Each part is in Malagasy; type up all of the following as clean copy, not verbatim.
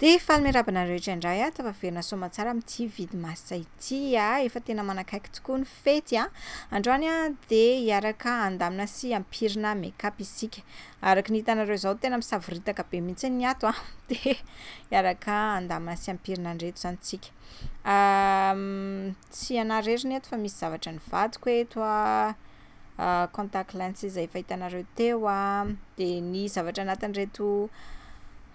De fahamerabana rehetra indray a tafaverina soma tsara amin'ity vidmas ity a efa tena manakaiky tokoa ny fety a androany a de hiaraka handamina sy hampirina make-up isika araky ny hitanareo zao tena misaviritaka be mihitsy ny ato a de hiaraka handamina sy hampirina andreto zany tsika tsy ana reriny eto fa misy zavatra ny vadiko eto a contact lens izay efa hitanareo teo a de ny zavatra anatin'reto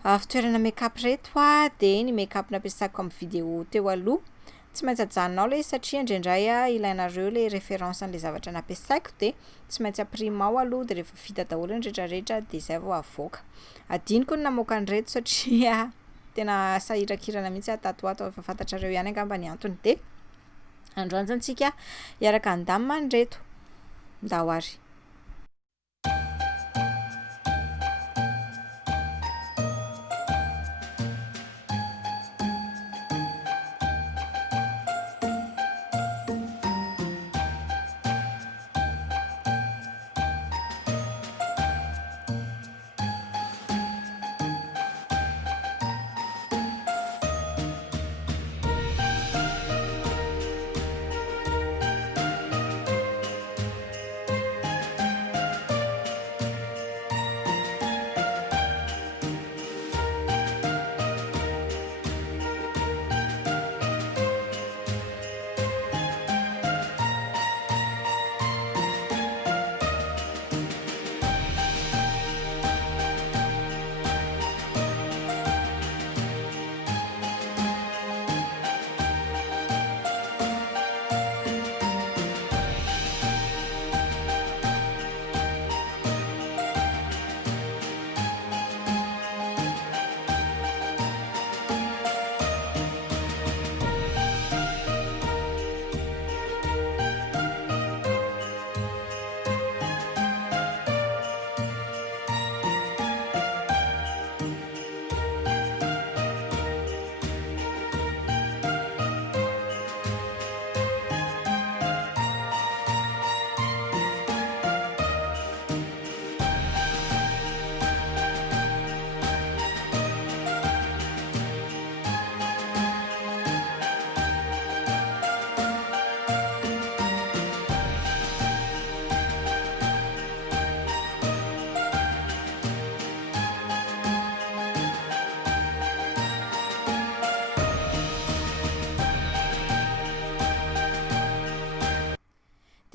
fitoerana make-up reto a de ny make-up nampiasako amin'ny vidéo teo aloha tsy maintsy ajanonao le satria indraindray a ilainareo le référence an'le zavatra nampiasaiko de tsy maintsy amprimao aloha de rehefa vita daholo ny rehetrarehetra de zay vao avoaka adiniko ny namoaka an'ireto satria tena sahirakirana mihitsy tato ato efa fantatrareo ihany angamba ny antony de androany zany tsika hiaraka handamina an'ireto ndao ary.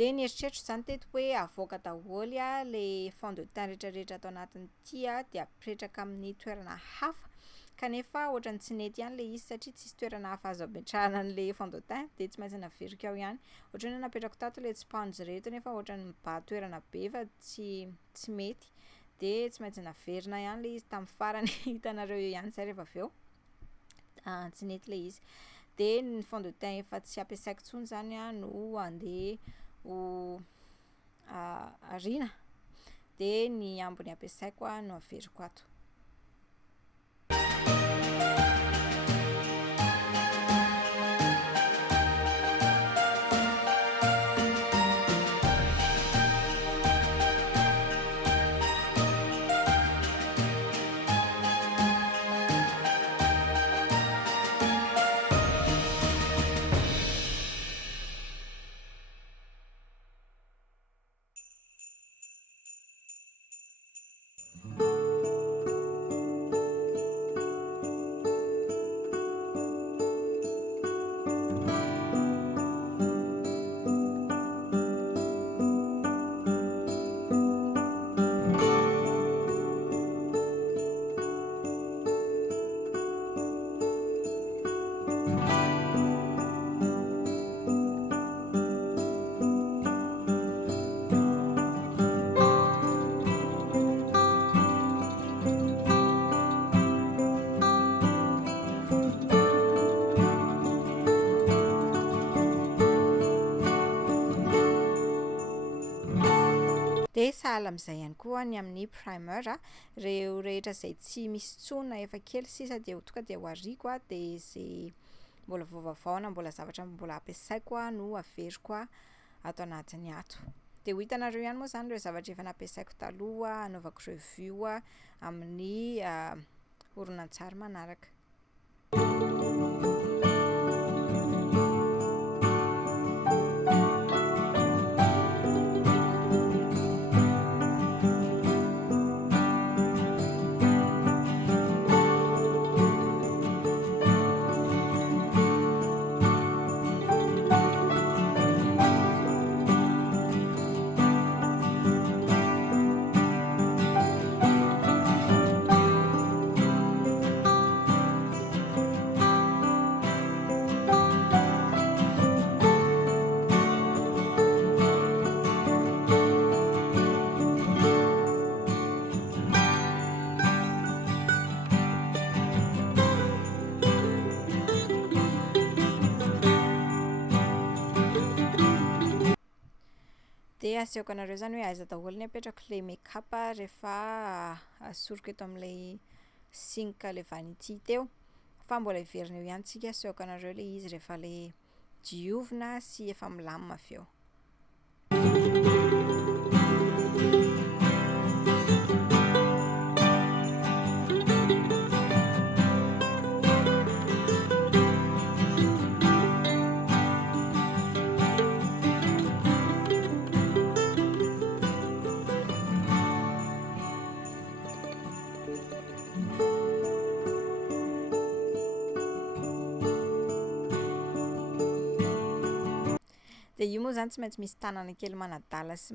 De ny eritreritro zany teto hoe avoaka daholo a le fond de teint rehetrarehetra atao anatin'ity a de apetraka amin'ny toerana hafa kanefa ohatrany tsy nety ihany le izy satria tsisy toerana hafa azo ametrahana an'le fond de teint de tsy maintsy naveriko ao ihany ohatrany hoe napetrako tato le sponge reto nefa ohatrany mibaha toerana be fa tsy mety de tsy maintsy naverina ihany le izy tamin'ny farany hitanareo eo ihany zay rehefa aveo tsy nety le izy de ny fond de teint efa tsy ampiasaiko tsony zany a no andeha ho arina de ny ambony ampiasaiko a no averiko ato. De sahala amin'izay ihany koa ny amin'ny primer reo rehetra izay tsy misy tsona efa kely sisa de ho tonga de ho ariko de zay mbola vaovao na mbola zavatra mbola ampiasaiko no averiko ato anatiny ato de ho hitanareo ihany moa zany ireo zavatra efa nampiasaiko taloha anaovako review amin'ny horonantsary manaraka. de aseoko anareo zany hoe aiza daholo ny apetrako le make-up rehefa asoroko eto amin'ilay sink le vanity teo, fa mbola hiverina eo ihany tsika, aseoko anareo le izy rehefa le diovina sy efa milamina avy eo. De io moa zany tsy maintsy misy tanana kely manadala sy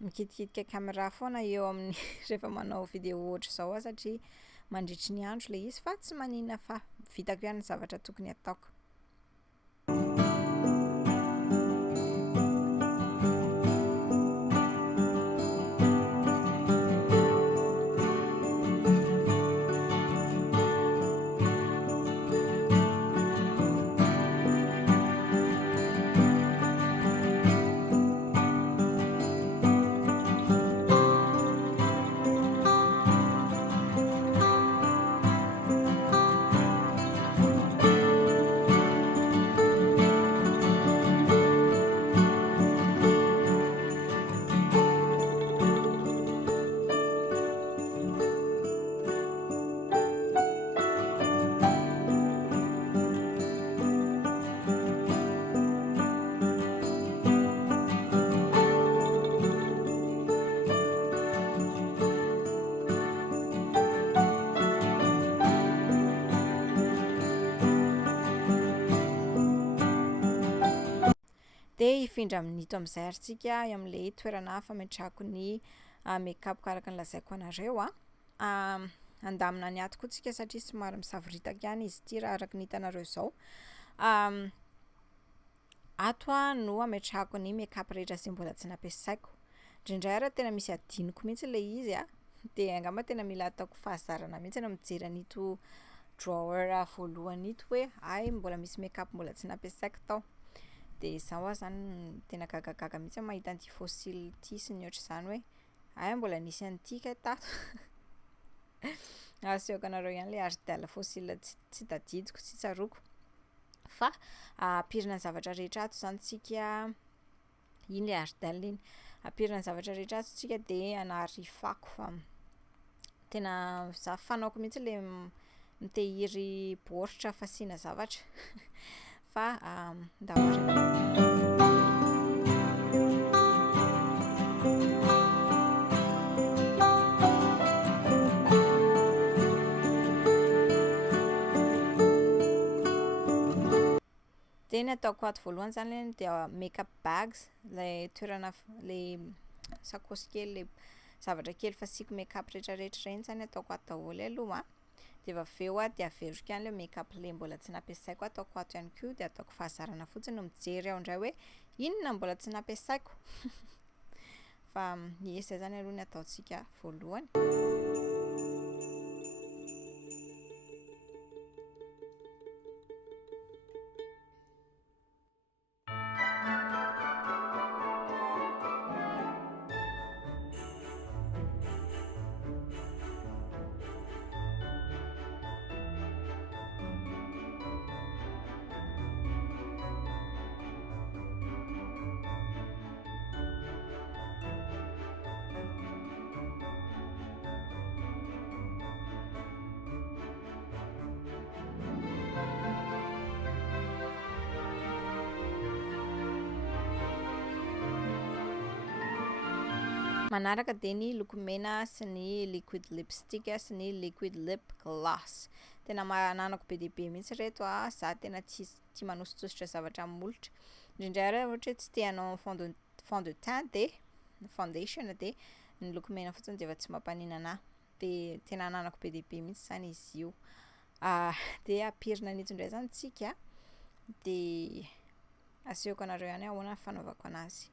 mikitikitika caméra foana eo amin'ny rehefa manao vidéo ohatra zao satria mandritry ny andro le izy, fa tsy maninona fa vitako ihany ny zavatra tokony ataoko. De hifindra amin'ito amin'izay ary tsika eo amin'ilay toerana fametrahako ny make-up karaka ny lazaiko anareo andamina ny ato koa tsika satria somary misaviritaka ihany izy ity raha araka ny hitanareo zao. Ato no ametrahako ny make-up rehetra izay mbola tsy nampiasaiko. Indraindray raha tena misy adiniko mihitsy le izy de angamba tena mila ataoko fahazarana mihitsy na mijery an'ito drawer voalohany ito hoe ay mbola misy make-up mbola tsy nampiasaiko tao. De zaho zany tena gagagaga mihitsy mahita an'ity fossile ity sy ny ohatr'izany hoe ay mbola nisy an'ity kay tato. Asehoko anareo ihany le ardal fossile tsy tadidiko, tsy tsaroko, fa apirina ny zavatra rehetra ato zany tsika, iny le ardal iny, apirina ny zavatra rehetra ato tsika de anarifako, fa tena za fanaoko mihitsy le mitehiry baoritra fasiana zavatra. Fa de ny ataoko ato voalohany zany de make-up bags, le toerana le sakosy kely, le zavatra kely fasiako make-up rehetrarehetra reny zany ataoko ato daholo aloha de avy eo de averiko ihany le make-up le mbola tsy nampiasaiko ataoko ato ihany koa, de ataoko fahazarana fotsiny no mijery aho indray hoe inona mbola tsy nampiasaiko. Fa zay zany aloha ny ataontsika voalohany. Manaraka de ny lokomena sy ny liquid lipstick sy ny liquid lip gloss. Tena mananako be dia be mihitsy reto za tena tia manositositra zavatra molotra. Indraindray raha ohatra hoe tsy te hanao fond de teint de foundation de ny lokomena fotsiny de efa tsy mampaninona anahy. De tena ananako be dia be mihitsy zany izy io. De apirina an'ito indray zany tsika de asehoko anareo ihany ahoana ny fanaovako anazy.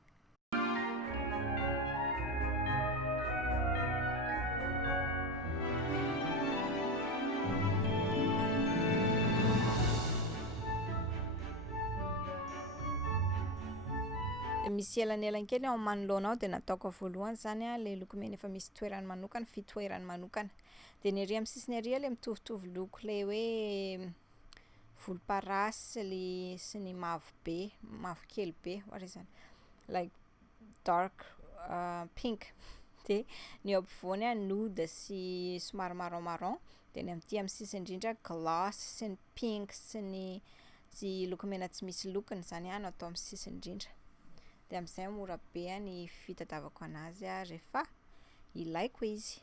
misy elanelany kely ao manoloana ao de nataoko voalohany zany le lokomena efa misy toerany manokana fitoerany manokana de ny ery amin'ny sisiny ery le mitovitovy loko le hoe volomparasy le sy ny mavokely be what is that like dark pink de ny eo ampovoany nude sy somary marron de ny amty amin'ny sisiny indrindra gloss sy ny pink sy ny lokomena tsy misy lokony zany no atao amin'ny sisiny indrindra de am'izay mora be ny fitadiavako anazy rehefa ilaiko izy.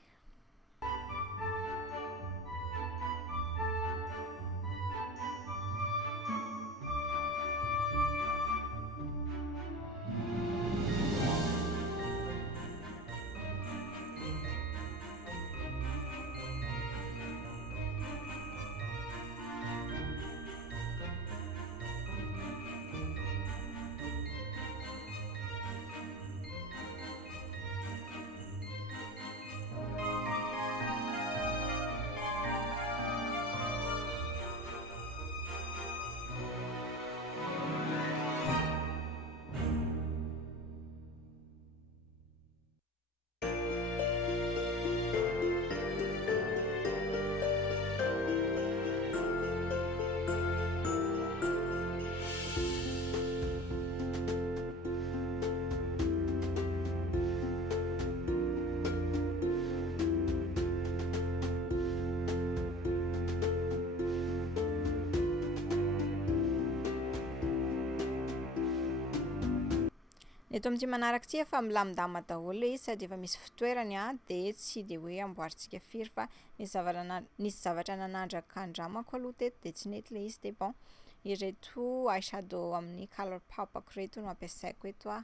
Eto amin'ity manaraky ity efa milamindamina daholo le izy sady efa misy fitoerany de tsy de hoe amboarintsika firy fa nisy zavatra nanandraka andramako aloha teto de tsy nety le izy de bon ireto eyeshadow amin'ny color pop-ako reto no ampiasaiko eto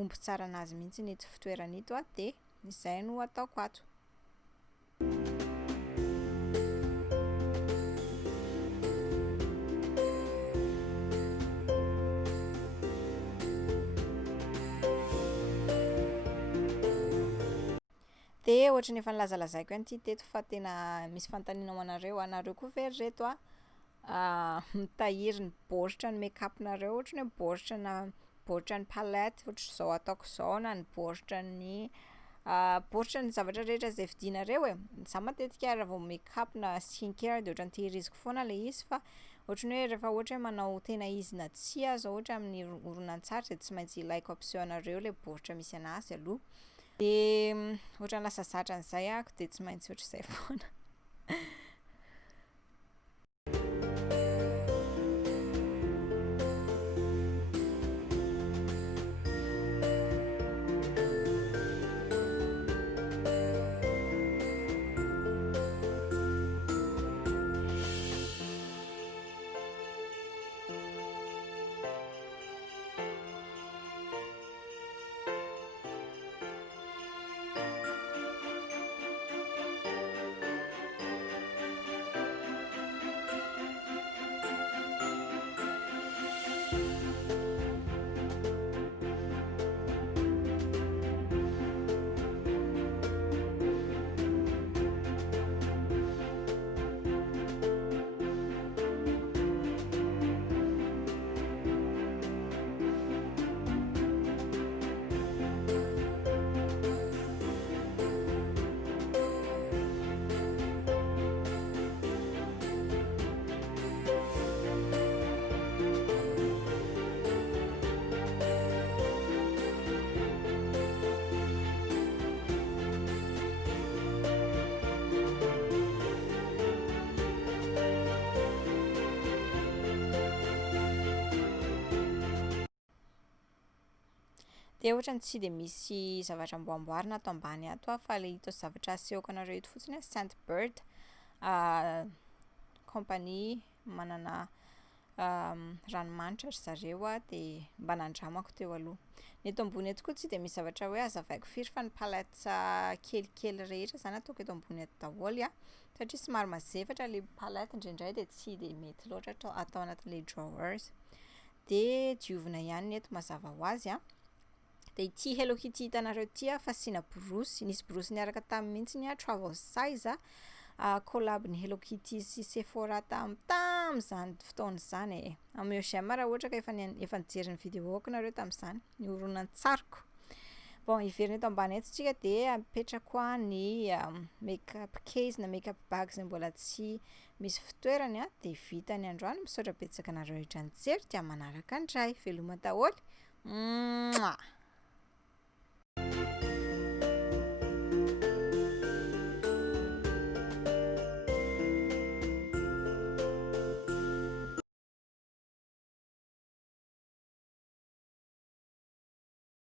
omby tsara anazy mihitsy ito fitoerany ito de izay no ataoko ato. De ohatrany efa nilazalazaiko ihany ity teto fa tena misy fanontaniana ho anareo koa ve reto mitahiry ny baoritra ny make-up-nareo ohatrany hoe baoritra ny palette ohatry zao ataoko zao na ny baoritra ny zavatra rehetra zay vidinareo za matetika raha vao make-up na skincare de ohatrany tehiriziko foana le izy fa ohatrany hoe rehefa ohatra hoe manao tena izy na tsia zao ohatra amin'ny horonantsary de tsy maintsy ilaiko ampisehoanareo le baoritra misy anazy aloha de ohatrany lasa zatra an'izay ako de tsy maintsy ohatr'izay foana. De ohatrany tsy de misy zavatra amboamboarina ato ambany ato fa le ito zavatra asehoko anareo ito fotsiny Scentbird compagnie manana ranomanitra ry zareo de mba nandramako teo aloha. Ny eto ambony eto koa tsy de misy zavatra hoe azavaiko firy fa ny palette kelikely rehetra zany ataoko eto ambony eto daholo satria somary mazefatra le palette indraindray de tsy de mety loatra atao anatin'le drawers de diovina ihany eto mazava ho azy de ity Hello Kitty hitanareo ity fasina borosy nisy borosy niaraka tamin'ny mihitsy travel size collab ny Hello Kitty sy Sephora tamin'izany fotoana izany Omeo raha ohatra ka efa nijery ny vidéoko nareo tamin'izany ny horonantsariko. Bon, iverina eto ambany eto tsika de apetrako ny make-up case na make-up bag zay mbola tsy misy fitoerany de vita ny androany. Misaotra betsaka anareo rehetra nijery dia manaraka andray. Veloma daholo.